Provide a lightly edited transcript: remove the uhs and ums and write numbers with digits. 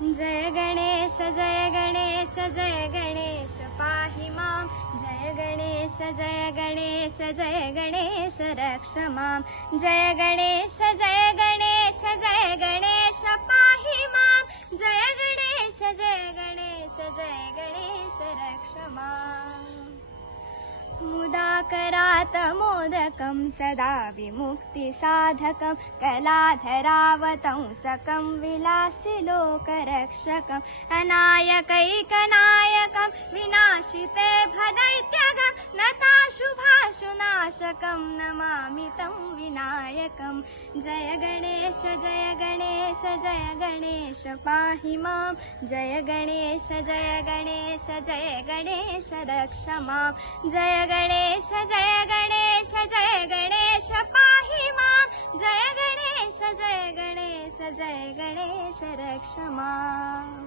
जय गणेश जय गणेश जय गणेश पाहि मां। जय गणेश जय गणेश जय गणेश रक्ष मां। जय गणेश जय गणेश जय गणेश पाहि मां। जय गणेश जय गणेश जय गणेश रक्ष मां। मुदाकरात् मोदकं सदा विमुक्तिसाधकं कलाधरावतंसकं विलासिलोकरक्षकम् अनायकैकनायकं विनाशिते भदैत्यगं नताशुभाशुनाशकं नमामि तं विनायकं। जय गणेश जय गणेश जय गणेश पाहि मां। जय गणेश जय गणेश जय गणेश रक्ष मां। जय गणेश जय गणेश जय गणेश पाहि मां। जय गणेश जय गणेश जय गणेश रक्ष मां।